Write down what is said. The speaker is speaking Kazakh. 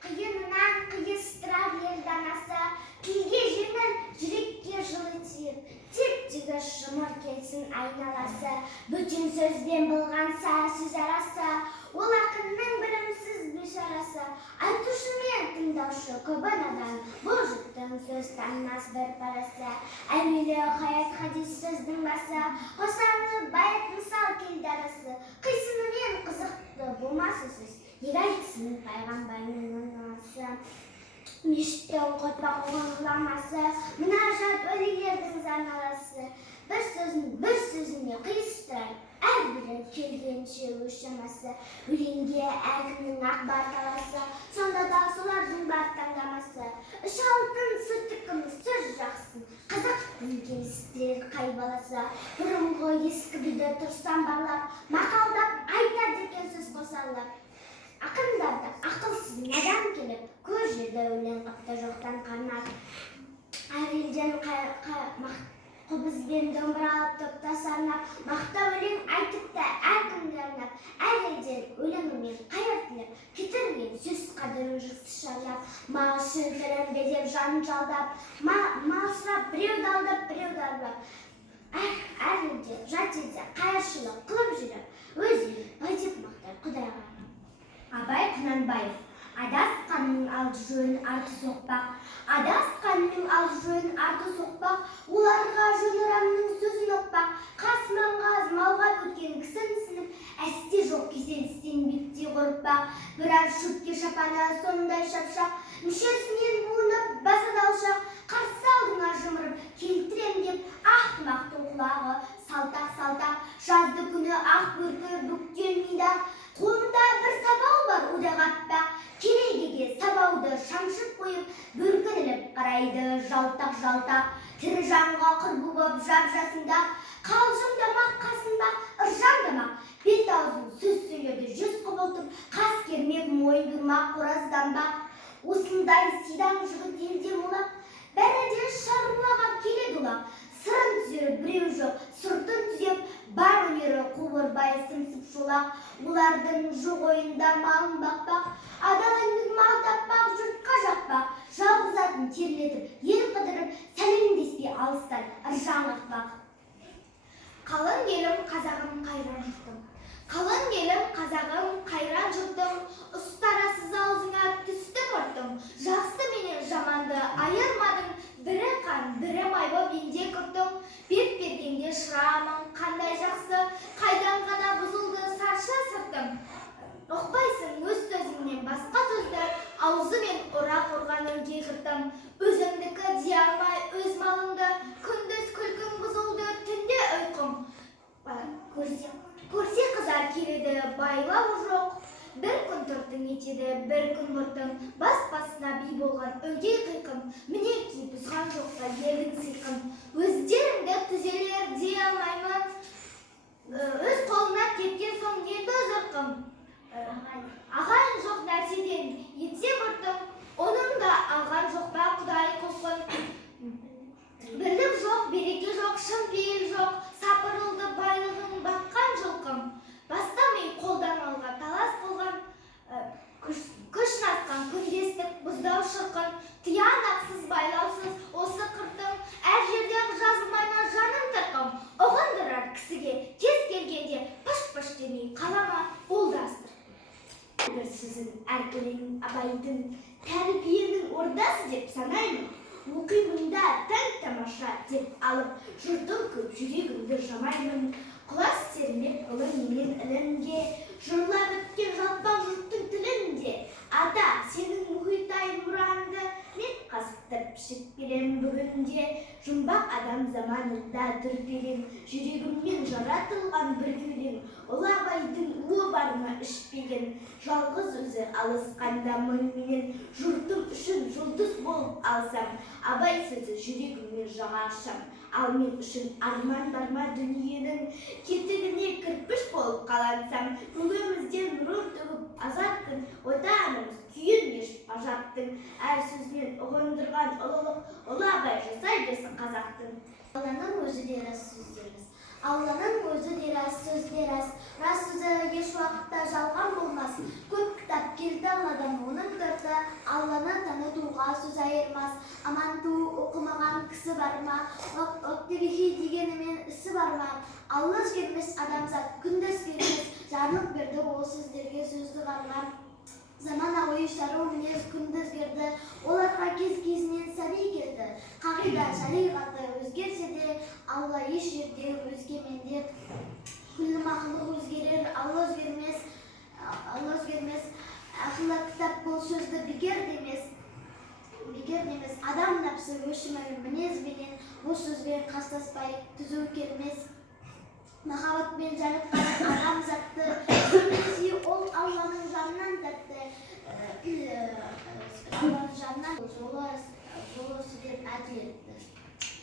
Қиынынан қиыстырар ер данасы, тілге жеңіл, жүрекке жылы тиіп, теп-тегі жұмыр келсін айналасы, бүтін сөзден болғанса сөз арасы, ол ақынның білімсіз бейшарасы, айтушы мен тыңдаушы көбі надан, бұл жұрттың сөз танымас бір парасы, әуелі хаят хадис сөздің басы, қосарлы баят мысал келді арасы, қисынымен қызықты болмасы сөз, неге айтсын пайғамбарының анасы. Мешіттің қотпақ ғұламасы, мұнажат өлеңдердің заңаласы, бір сөзіне қиыстырар, әрбірі келгенше өлшемасы, өлеңге әркімнің ақ бар таласы, сонда да солардың бар таңдамасы. Үш алтын сөттікім сөз жақсын, қазақтың келістірер қай баласы, бұрынғы ескі биді тұрсам барлап, мақалдап айтады екен сөз қосалап. Ақындарды ақылсыз надан келіп, көз жерді өлең қыпты жоқтан қарнап. Әр елден қобызбен домбыра алып топта сарнап, мақтау өлең айтыпты әркімге арнап. Әр елден өлеңімен қайыр тілеп, кетірген сөз қадірін жұртты шарлап. Мал үшін тілін безеп жанын жалдап, мал сұрап біреуді алдап, біреуді арбап. Әр елде жат елде қайыршылық қылып жүріп, өз елін бай деп мақтар Құдайға. Абай Құнанбаев. Адасқанның алды жөн арты соқпақ. Адасқанның алды жөн арты соқпақ. Оларға жөн ұрамның сөзін оқпақ. Қасманға малға өткен кісін сынып, әсте жоқ кесен стенбекте қорықпақ. Біраз шөпке шапаны сондай шапшақ, мүшесінен буынып басы далшақ. Қарсы алдыңа жымырып келтірем деп, ақтымақтың құлағы салтақ-салтақ. Жазды күні ақ бөркі бүктен мидақ. Қолында бір сабау бар удай қатпақ, керегеге сабауды шамшып қойып, бөркін іліп қарайды жалтақ-жалтақ. Тірі жанға құрбы боп жап-жасында, қалжыңдамақ қасында ыржаңдамақ. Бет аузын сөз сөйледі жүз құбылтып, қас кермек мойын бұрмақ қоразданбақ. Осындай сидаң жігіт елде молақ, бәрі де шаруаға келеді ұлақ. Сырын түзері біреу жоқ, сұртын түзеп, бар өнері қуырбай сымсып шолақ. Олардың жоқ ойында малын бақпақ, адал еңбек мал таппақ, жұртқа жақпақ. Жалғыз атын терлетіп, ел қыдырып, сәлемдеспей алыстан ыржаң қақпақ. Қалың елім қазағым қайран жұртым, қалың елім қазағым қайран жұртым, ұстарасыз аузыңа түсті мұртым. Жақсы менен жаманды айырмадың, бірі қан, бірі май боп енде күртім. Бет бергенде шырамың қандай жақсы, қайдан ғана бұзылды сарша сыртым. Ұқпайсың өз сөзіңнен басқа сөзді, аузымен ұра қорған өлгей қыртым. Өзімдікі дей алмай өз малыңды, күндіз күлкің бұзылды, түнде ұйқым. Көрсе қызар келеді байлау жоқ, бір күн тұртың етеді, бір күн бұртың. Бас-басына би болған өлгей қиқым, мінеки бұзған жоқта елдің сыйқым. Өздеріңді түзелер дей алмаймын, өз қолына кеткен соң енді ұзырқым. Ағайын жоқ нәрседен етсе бұртың, оның да алған жоқ па Құдай құлқын. Бірлік жоқ, береке жоқ, шын пейіл жоқ, сапырылды байлығын баққан жылқым. Бастамай қолдан алға талас қылған, күшін атқан күндестік бұздау шырқын. Тиянақсыз байлаусыз осы қыртым, әр жерде жазылмайма жаным тырқым. Ұғындырар кісіге кез келгенде пыш-пыш демей қалама ол да астырқым. Бір сөзін әр өлең Абайдың тәрбиенің ордасы деп санаймын. Оқимында таң тамаша деп алып, жұртым көп жүрегімді жамаймын. Құлас сермеп ұлы менен ілінге, жырлап өткен жалпақ жұрттың тілінде. Ата, сенің мұхитай мұранды, мен қасықтырып пішіп келем бүгінде. Жұмбақ адам заманында дүрбелең, жүрегіммен жаратылған бір өлең. Ұлы Абайдың уы бар ма ішпеген, жалғыз өзі алысқанда мұңменен. Жұртым үшін жұлдыз болып алсам, Абай сөзі жүрегіммен жаңа ашам. Ал мен үшін арман бар ма дүниенің, кетігіне кірпіш болып қалансам. Көгімізден нұр төгіп азат күн, отанымыз күйін ешіп ажаптың. Әр сөзінен ұғындырған ұлылық, Ұлы Абай жасай берсін қазақтың. Алланың өзі де рас сөздеріңіз, Алланың өзі де рас сөздеріңіз. Рас сөзі еш уақытта жалған болмас. Көп кітап келді Алладан, оның кірді оқуға сөз айырмас. Аманту оқымаған кісі бар ма? Оптебихи дегенімен ісі бар ма? Алла өзгермес адамзат, күнді өзгермес. Жарлық берді ол сіздерге сөзді қарған. Заманауи шару мінез күнді өзгерді. Оларға кез-кезінен сәби келді. Қағида шариғаты өзгерсе де, Алла еш жерде өзгеменде. Күллі мақұлық өзгерер, Алла өзгермес. Ақылы кітап бұл сөзді бекер демес. Адам нәпсі өшімі мінезбенен бұл сөзбен қастаспай түзу келмес. Махаббатпен жаратқан адам затты, сүймесе ол Алланың жанынан тәтті. Алланың жанынан жолы сіздер әділетті.